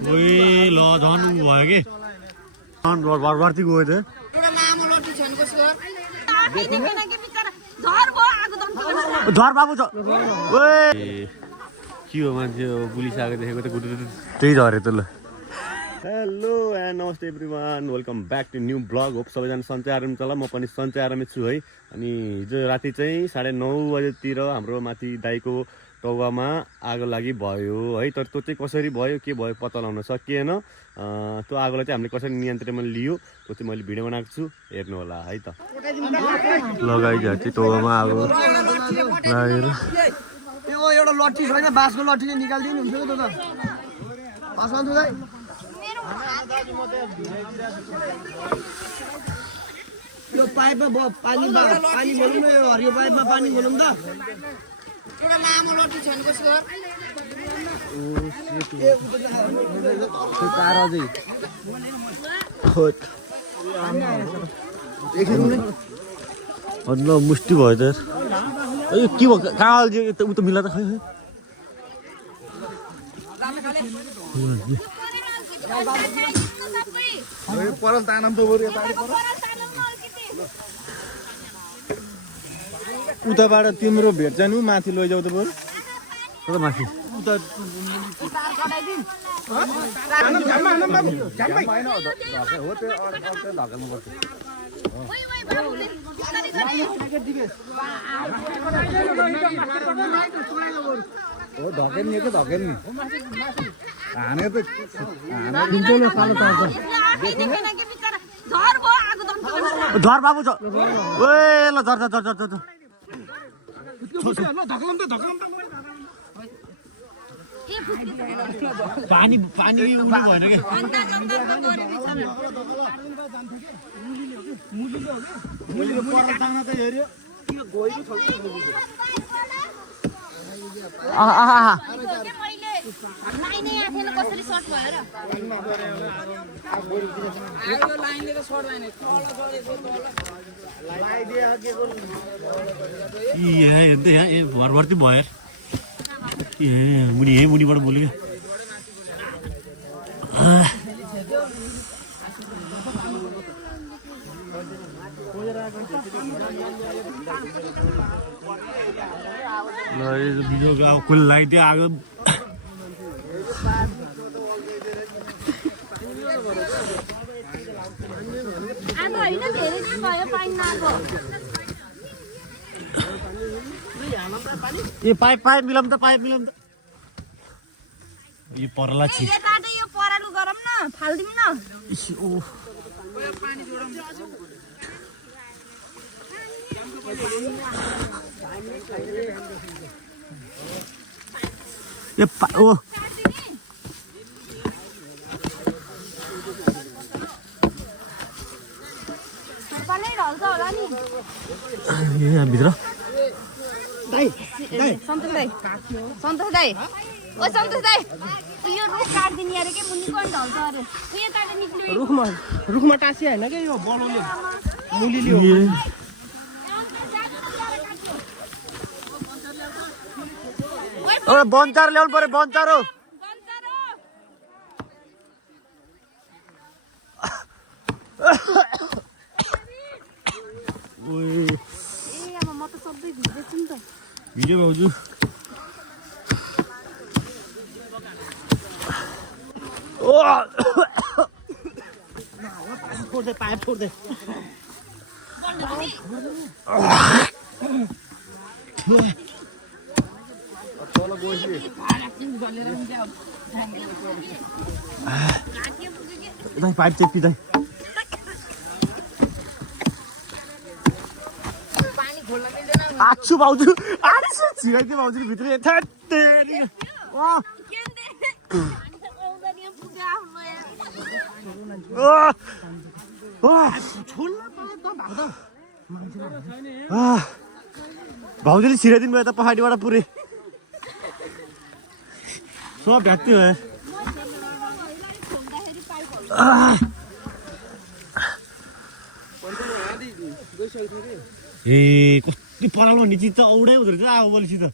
ल झन् भयो कि बर्ती गयो त झर बाबु छ के हो मान्छे पुलिस आएको देखेको त त्यही झऱ्यो त ल हेलो एन्ड नमस्ते everyone welcome back to new blog hope सबैजना सन्चै आराम छ ल म पनि सन्चै आरामै छु है अनि हिजो राति चाहिँ 9:30 बजेतिर हाम्रो माथि दाइको टौवामा आगो लागि भयो है तर त्यो चाहिँ कसरी भयो के भयो पत्ता लगाउन सकिएन त्यो आगोलाई चाहिँ हामीले कसरी नियन्त्रणमा लियो त्यो चाहिँ मैले भिडियो बनाएको छु हेर्नु होला है त लगाइदियो चाहिँ टौवामा आगो लागेर यो एउटा लट्ठी छैन बाँसको लट्ठीले निकाल्दिनु हुन्छ त पासवान दाइ यो पाइपमा पानी भरौँ न यो हरियो पाइपमा पानी भरौँ त एउटा लामो लट्ठी छैन कसको मुष्टि भयो त के भयो कहाँ उता मिला त खै परल तानम त बरु उताबाट तिम्रो भेट्छ नि माथि लैजाऊ त बरु कता माथि उता धकेल्ने के धकेल्ने हाने त झर बाबु छ ल झर पानी उठ्नु भएन कि भरभर्ती भयो मुनि मुनिबाट बोल्यो क्या कसले लगाइदियो आगो ए पाइप मिलाउँ त यो परला छि यो परालु गरम न फाल्दिम न ओ भित्र सन्तोष दाइ ओ सन्तोष दाइ यो रुख काट्दिने अरे के मुनिको नि ढल्छ अरे उयो काटे निक्ल्यो रुखमा टाँसी होइन क्या यो बलौले मुलीले हो बन्चार ल्याउनु पर्यो बन्चार हो म त सबै भिज्दैछु नि त भिडियो भाउजू छोड्दै पाइप छोड्दै पाइप चेपी दाइ आछु भाउजू आछु छिराइदियो भाउजू भित्र भाउजूले छिराइदिनु भयो त पहाडीबाट पुरै सब भ्याक्ति भयो ए कति परालमा निची त औडै हुँदो रहेछ आगो बलिसित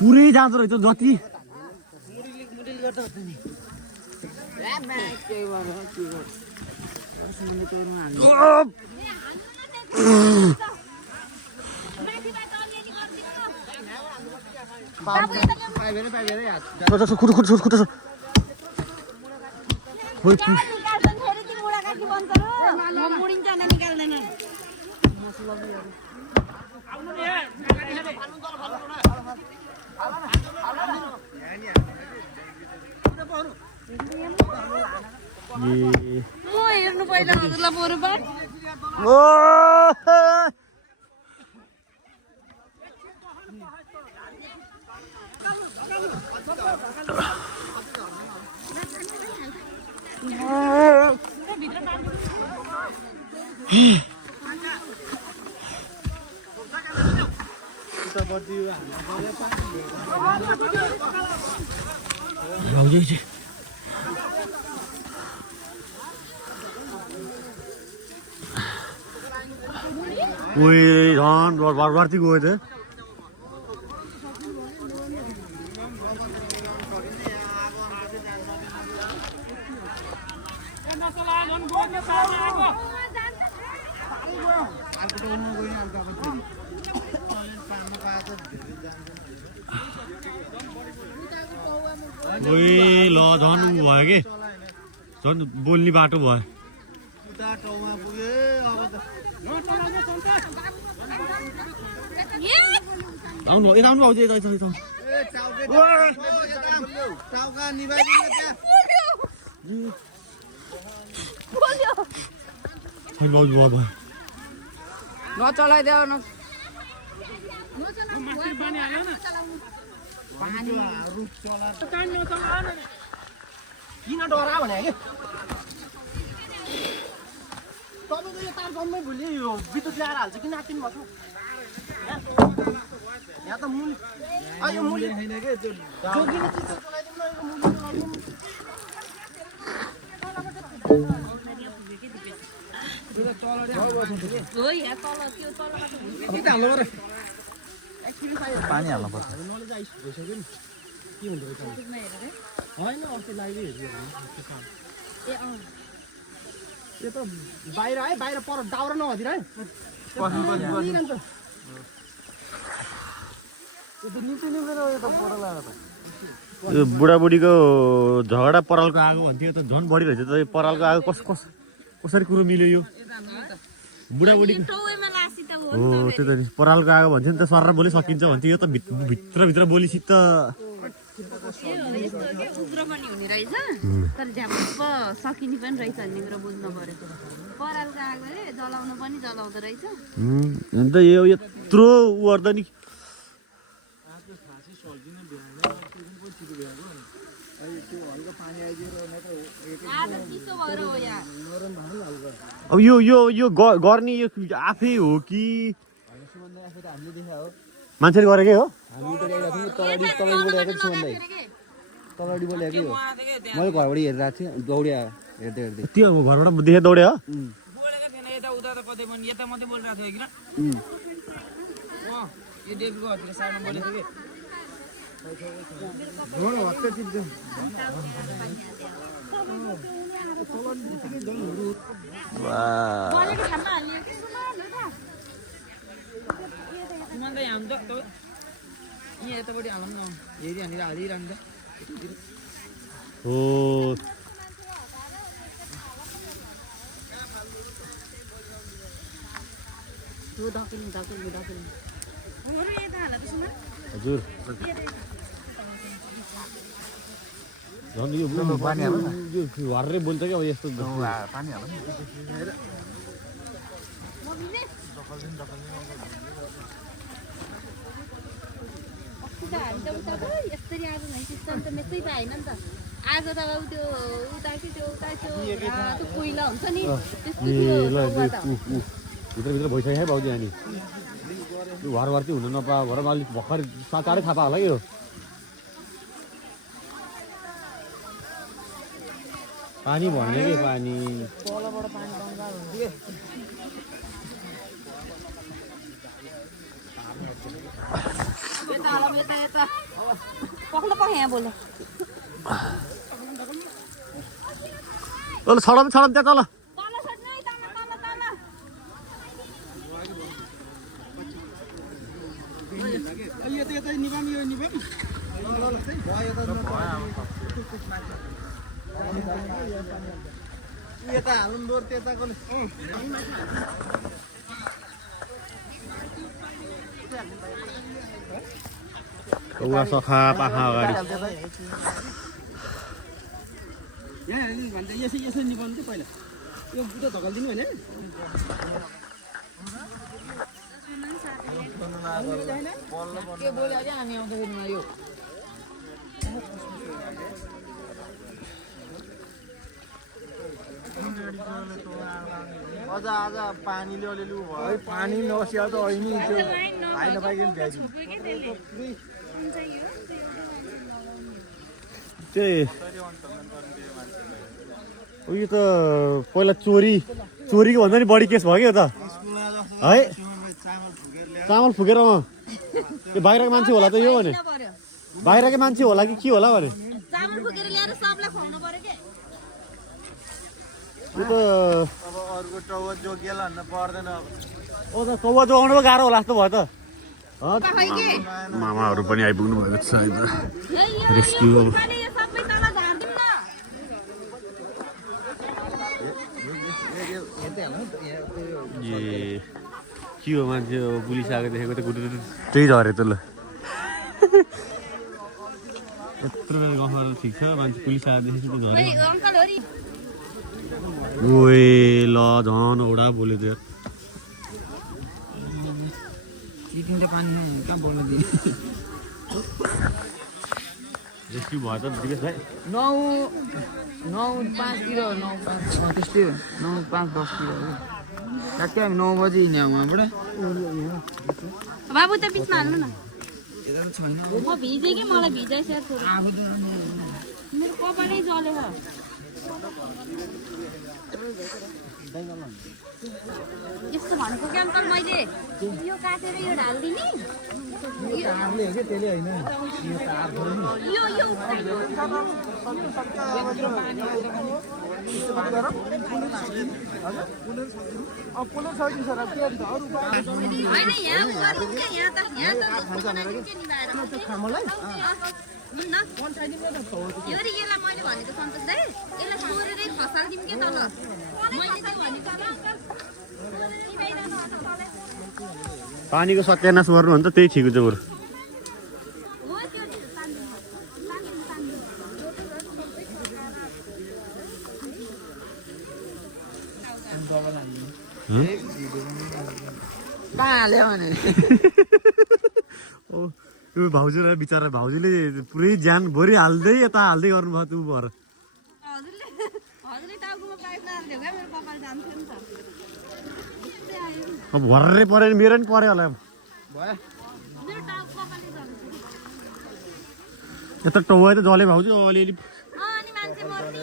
पुरै जाँदो रहेछ जति मुडिन्छ निकाल्दैन म हेर्नु पहिला हजुरलाई बरु बात ओए झन् भरभरती गयो त ओए ल झन् भयो कि झन् बोल्ने बाटो भयो आउनु यता आउनु आउँछ यता यता नचलाइदेऊ न किन डरा भने कि तपाईँको यो तार जम्मै भुलियो यो विद्युत ल्याएर हाल्छ किन आत्तिनु भएको यहाँ त मुली यो मुली छैन के त्यो जोगिने चिज चलाइदिउँ न यो मुली चलाइदिउँ पानी हाल्नु पर्छ होइन अस्ति लाइभ हेर्यो यो त बाहिर है बाहिर पर दाउरा नभदिर है यो बुढाबुढीको झगडा परालको आगो भन्थ्यो त झन् बढी रहेछ त परालको आगो कसरी कुरो मिल्यो यो बुढाबुढी हो त्यो त नि परालको आगो भन्थ्यो नि त सर बोली सकिन्छ भन्थ्यो यो त भित्रभित्र बोलीसित त उग्रो पनि हुने रहेछ तर झ्याप्प सकिने पनि रहेछ भन्ने कुरो बुझ्नु पर्यो परालको आगो रे जलाउनु पनि जलाउँदो रहेछ अन्त यो यत्रो उ गर्दा नि अब यो गर्ने यो आफै हो कि मान्छेले गरेकै हो तलडी बोलेकै हो मैले घरबाट हेरिरहेको थिएँ दौडिया हेर्दै हेर्दै त्यो अब घरबाट देखेर दौड्यो हो हो हजुर झन् यो हर्रे बोल्छ क्या यस्तो पानी हाल्नु यसरी आज सिस्टम त मेसै पाएन नि त आज त अब त्यो उता कि त्यो कोइला हुन्छ नि भित्रभित्र भइसक्यो है बाउजी अनि घरबार चाहिँ हुनु नपा घरमा अलिक भर्खर चारै थाहा पायो होला कि यो पानी भन्यो कि पानी तलबाट पानी पक्न यहाँ बोल तल छडम छडम त्यहाँ तल तल छोड्नु है, तल तल तल कौवा सखा पाखा अगाडि यसरी निकाल्नु थियो पहिला यो बुटो धकालिदिनु भने के बोल्यो अरे हामी आउँदाखेरि यो अझ आज पानीले अलिअलि भयो पानी नसिया त होइन त्यो भाइ नपाइकन भ्याइदिनु उयो त पहिला चोरीको भन्दा नि बढी केस भयो क्या त है चामल फुकेर त्यो बाहिरको मान्छे होला त यो भने बाहिरकै मान्छे होला कि के होला भने चामल फुकेर ल्याएर सबलाई खुवाउनु पर्यो के यो त अब अर्को टाउ जोगिएला भन्न पर्दैन त कौवा जोगाउनु पो गाह्रो होला जस्तो भयो त खै के मामाहरू पनि आइपुग्नु भएको छ रेस्क्यु यो सबै तल झार्दिउँ न ए के हो मान्छे पुलिस आएको देखेको त गुटु त्यही झऱ्यो त ल यत्रो बेला गाउँमा ठिक छ मान्छे पुलिस आएको देखेपछि त झऱ्यो अङ्कल हो रि ओए ल झन् ओडा बोल्यो त्यो पानी कहाँ बोल्नु दिने रेस्क्यु भयो त दिपेश भाइ 9:05 किलो 9:05 त्यस्तै 9:05-10 किलो ठ्याक्कै हामी 9 बजी हिँड्यौँ वहाँबाट बाबु त बिचमा हाल्नु न यता छैन म भिजेँ कि मलाई भिजाइछ मेरो कपालै जलेछ यस्तो भनेको कि अङ्कल मैले यो काटेर यो ढालिदिने होइन यहाँ गरिन्छ यहाँ त यो रे यसलाई मैले भनेको सन्तोष दाइ यसलाई चोरेरै खसालिदिउँ के तल मैले चाहिँ भनेको पानीको सत्यानाश गर्नु भने त त्यही ठिक हुन्छ बरु कहाँ हाल्यो भने यो भाउजूलाई बिचरा भाउजूले पुरै ज्यान भरि हाल्दै यता हाल्दै गर्नुभयो त्यो भएर हजुरले टाउकोमा पाइप नहाल्थ्यो क्या मेरो कपाल जान्थ्यो नि त अब भर्रै पऱ्यो नि मेरो नि पऱ्यो होला मेरो टाउको कपालै जल्छ यता टाउको त जले भाउजू अलिअलि अनि मान्छे मर्ने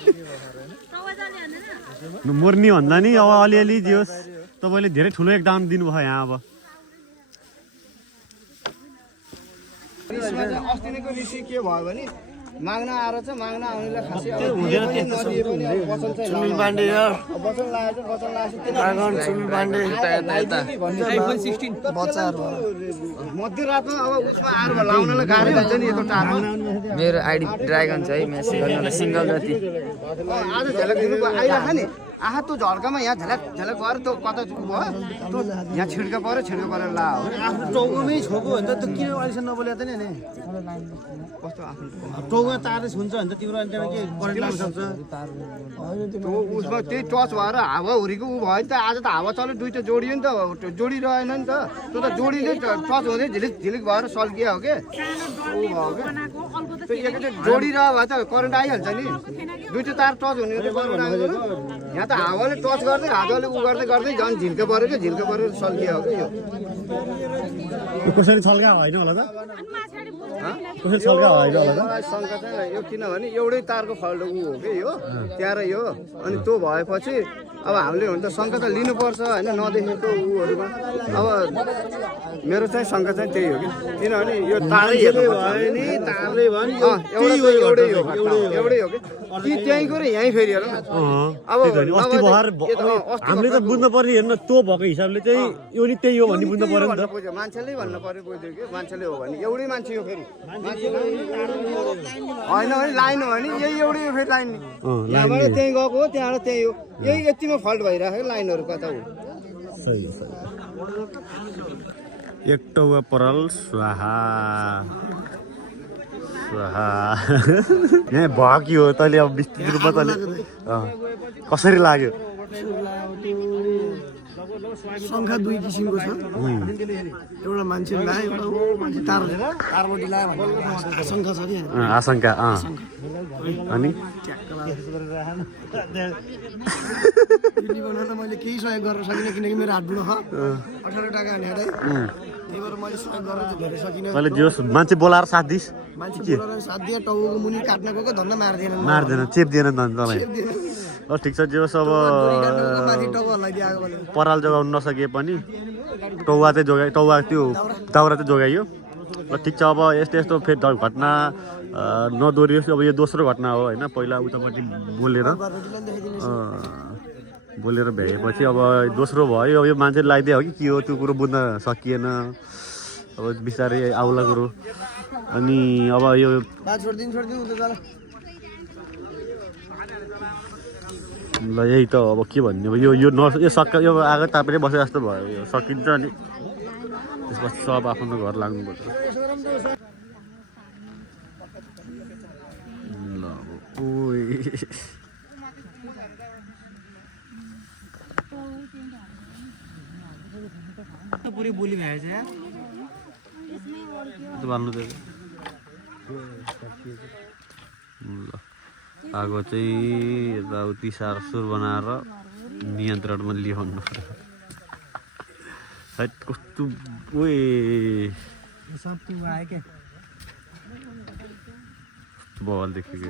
टाउको जले हाल्दैन मर्ने भन्दा नि अब अलिअलि दियोस् तपाईँले धेरै ठुलो एक्जाम दिनुभयो यहाँ अब अस्तिको ऋषि के भयो भने माग्न आएर चाहिँ माग्न आउनेलाई खासै सुनिल पाण्डे वचन लागेको वचन मध्यरातमा अब उसमा आएर लाउनलाई गाह्रो हुन्छ नि यस्तो टाढो मेरो आइडी ड्रागन छ है मेसेज गर्नलाई सिङ्गल जति आज झलक दिनुको आइराख नि आहा त्यो झड्कामा यहाँ झलक झलक गएर त्यो कता भयो त्यो यहाँ छिड्का पऱ्यो ला हो आफ्नो टाउकोमै छोको भने त त्यो किन अहिलेसम्म नबोले त नि कस्तो आफ्नो टाउकोमा तार हुन्छ भने त तिम्रो अनि त्यहाँ के करेन्ट लाग्न सक्छ त्यो उसमा त्यही टच भएर हावा हुरीको ऊ भयो नि त आज त हावा चल्यो दुइटा जोडियो नि त जोडिरहेन नि त त्यो त जोडिँदै टच हुँदै झिलिक झिलिक भएर सल्कियो हो के ऊ भयो के त्यो एकैचोटि जोडिरह्यो भए त करेन्ट आइहाल्छ नि दुइटा तार टच हुने त करेन्ट आयो यहाँ त हावाले टच गर्दै हावाले उ गर्दै गर्दै झन् झिल्का पऱ्यो सल्कियो हो कि यो कसरी छल्का होइन होला त अनि माछाले बुझ्छ कसरी सल्का होइन होला त मलाई शङ्का छैन यो किनभने एउटै तारको फल्ट ऊ हो कि यो त्यहाँ र यो अनि त्यो भएपछि अब हामीले हुन त शङ्का त लिनुपर्छ होइन नदेखेको ऊहरूमा अब मेरो चाहिँ शङ्का चाहिँ त्यही हो कि किनभने यो तारै हेर्नु भयो नि तारले भयो नि एउटै हो कि त्यहीँको र यहीँ फेरि हेर न अब अस्ति भर्खर हामीले त बुझ्नु पर्ने हेर्न त्यो भएको हिसाबले चाहिँ यो नि त्यही हो भन्ने बुझ्नु पर्यो नि त मान्छेले भन्नु पर्यो बुझ्यो कि मान्छेले हो भने एउटै मान्छे हो फेरि होइन है लाइन हो भने यही एउटै हो फेरि लाइन यहाँबाट त्यहीँ गएको हो त्यहाँबाट त्यही हो यही यतिमा फल्ट भइरहेको लाइनहरू कता हो एक टौवा परल स्वाहा स्वाहा यहाँ भकी हो तैँले अब विस्तृत रूपमा तैँले कसरी लाग्यो शङ्खा दुई किसिमको छ एउटा मान्छे लायो एउटा मान्छे तारपट्टि लायो भने शङ्खा छ कि आशंका अनि बनाउन त मैले केही सहयोग गर्न सकिनँ किनकि मेरो हात बुढो 18 टाका हानेर त्यही भएर मैले सहयोग गर्न चाहिँ धेरै सकिनँ मैले जो मान्छे बोलाएर साथ दिस मान्छे बोलाएर साथ दिए टाउको मुनि काट्न गएको धन्दा मार्दैन चेप्दिएन तँलाई ल ठिक छ जोस् अब माथि टाउको हल्लाइदिए आएको भने पराल जोगाउन नसके पनि टौवा चाहिँ टौवा त्यो दाउरा चाहिँ जोगाइयो ल ठिक छ अब यस्तो यस्तो फेरि घटना नदोरियोस् अब यो दोस्रो घटना हो होइन पहिला उतापट्टि बोलेर भ्याएपछि अब दोस्रो भयो अब यो मान्छे लगाइदियो हो कि के हो त्यो कुरो बुझ्न सकिएन अब बिस्तारै आउला कुरो अनि अब यो ल यही त अब के भन्ने अब यो यो आगो तापेरै बसे जस्तो भयो यो सकिन्छ अनि त्यसपछि सब आफ्नो घर लाग्नुपर्छ ल पुरै बोली भएछ यार भन्नु त ल आगो चाहिँ यताउति सारसुर बनाएर नियन्त्रणमा ल्याउनु हैट कस्तो ओए सब त्यो आयो के बवाल देखेको